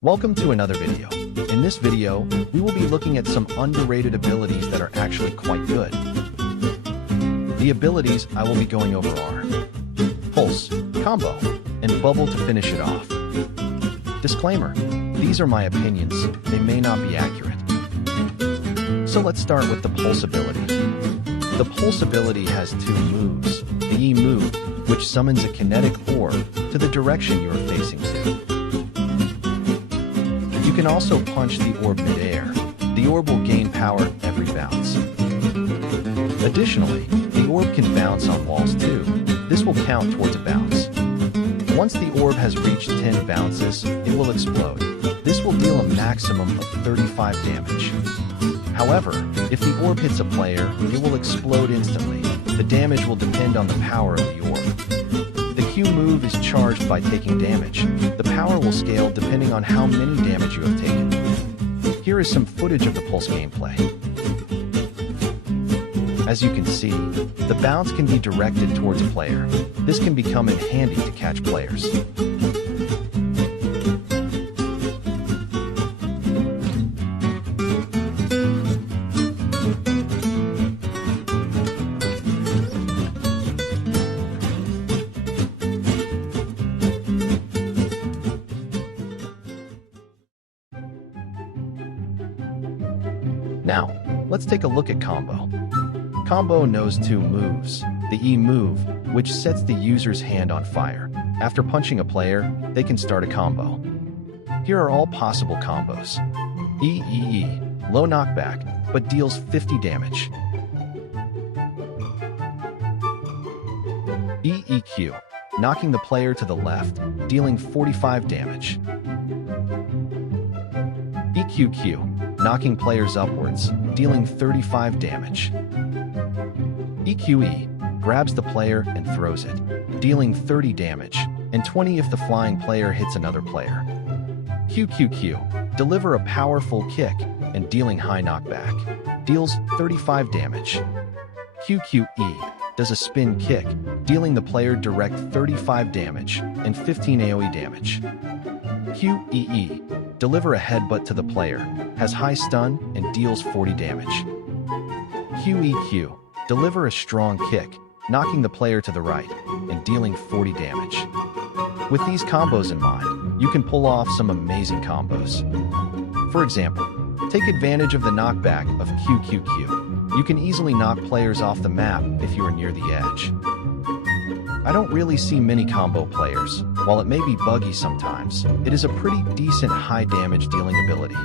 Welcome to another video. In this video, we will be looking at some underrated abilities that are actually quite good. The abilities I will be going over are Pulse, Combo, and Bubble to finish it off. Disclaimer, these are my opinions, they may not be accurate. So let's start with the Pulse ability. The Pulse ability has two moves. The E move, which summons a kinetic orb to the direction you are facing to. You can also punch the orb mid-air. The orb will gain power every bounce. Additionally, the orb can bounce on walls too. This will count towards a bounce. Once the orb has reached 10 bounces, it will explode. This will deal a maximum of 35 damage. However, if the orb hits a player, it will explode instantly. The damage will depend on the power of the orb. The Q move is charged by taking damage. The power will scale depending on how many damage you have taken. Here is some footage of the Pulse gameplay. As you can see, the bounce can be directed towards a player. This can become handy to catch players. Now, let's take a look at Combo. Combo knows two moves. The E move, which sets the user's hand on fire. After punching a player, they can start a combo. Here are all possible combos. E, low knockback, but deals 50 damage. EQ, knocking the player to the left, dealing 45 damage. EQQ, knocking players upwards, dealing 35 damage. EQE, grabs the player and throws it, dealing 30 damage, and 20 if the flying player hits another player. QQQ, deliver a powerful kick and dealing high knockback, deals 35 damage. QQE, does a spin kick, dealing the player direct 35 damage and 15 AoE damage. QEE, deliver a headbutt to the player, has high stun and deals 40 damage. QEQ, deliver a strong kick, knocking the player to the right and dealing 40 damage. With these combos in mind, you can pull off some amazing combos. For example, take advantage of the knockback of QQQ. You can easily knock players off the map if you are near the edge. I don't really see many combo players. While it may be buggy sometimes, it is a pretty decent high damage dealing ability.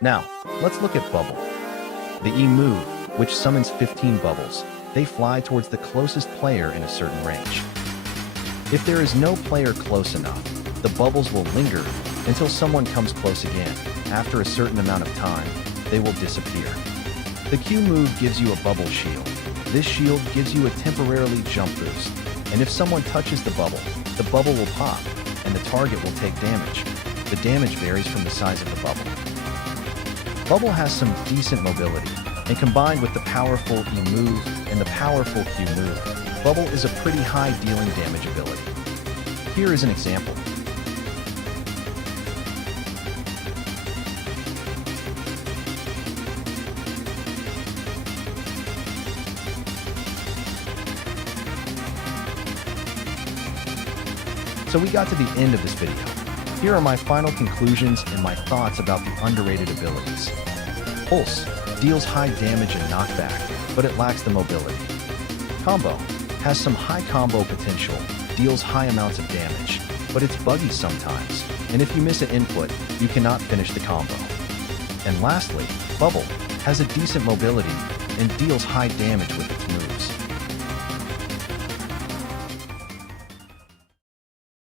Now, let's look at Bubble. The E move, which summons 15 bubbles. They fly towards the closest player in a certain range. If there is no player close enough, the bubbles will linger until someone comes close again. After a certain amount of time, they will disappear. The Q move gives you a bubble shield. This shield gives you a temporarily jump boost, and if someone touches the bubble will pop, and the target will take damage. The damage varies from the size of the bubble. Bubble has some decent mobility, and combined with the powerful E move and the powerful Q move, Bubble is a pretty high dealing damage ability. Here is an example. So we got to the end of this video. Here are my final conclusions and my thoughts about the underrated abilities. Pulse deals high damage and knockback, but it lacks the mobility. Combo has some high combo potential, deals high amounts of damage, but it's buggy sometimes, and if you miss an input, you cannot finish the combo. And lastly, Bubble has a decent mobility and deals high damage with its move.